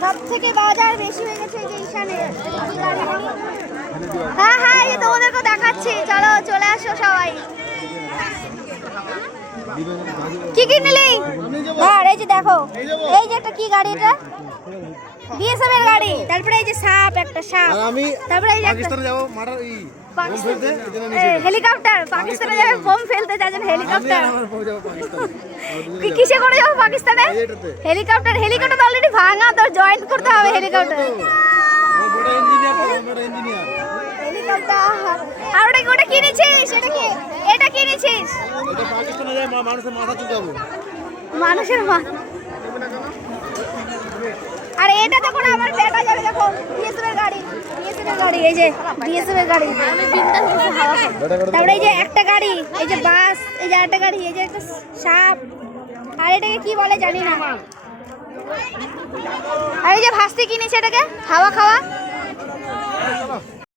সব থেকে বাজার বেশি হয়ে গেছে এই যে ঈশানে। হ্যাঁ হ্যাঁ, এই তোমাদেরকে দেখাচ্ছি, চলো চলে আসো সবাই। কি কি নিলি? আর এই যে দেখো, এই যে একটা কি গাড়ি, এটা বিএসএফ এর গাড়ি। তারপরে এই যে সাপ, একটা সাপ। তারপরে এই যে পাকিস্তানে যাব মারার হেলিকপ্টার, পাকিস্তানে যাবে বোম ফেলতে, যাচ্ছেন হেলিকপ্টার। কিসে করে যাবো পাকিস্তানে? হেলিকপ্টার। হেলিকপ্টার তো অলরেডি ভাঙা, তোর জয়েন্ট করতে হবে হেলিকপ্টার। হেলিকপ্টার। আর ওটা কিনেছিস? এটা কিনেছিস? পাকিস্তানে যায় মানুষের মাথা চুকাবো। মানুষের মাথা। আর এটা দেখো না, আমার পেটা যাবে, দেখো বিএসএফ এর গাড়ি। বিএসএফ এর গাড়ি, এই যে বিএসএফ এর গাড়ি। তারপরে এই যে একটা গাড়ি, এই যে বাস, এই যে একটা গাড়ি, এই যে একটা সাপ। আর এটাকে কি বলে জানি না। আর এই যে ভাস্তি কিনেছে, এটাকে হাওয়া খাওয়া।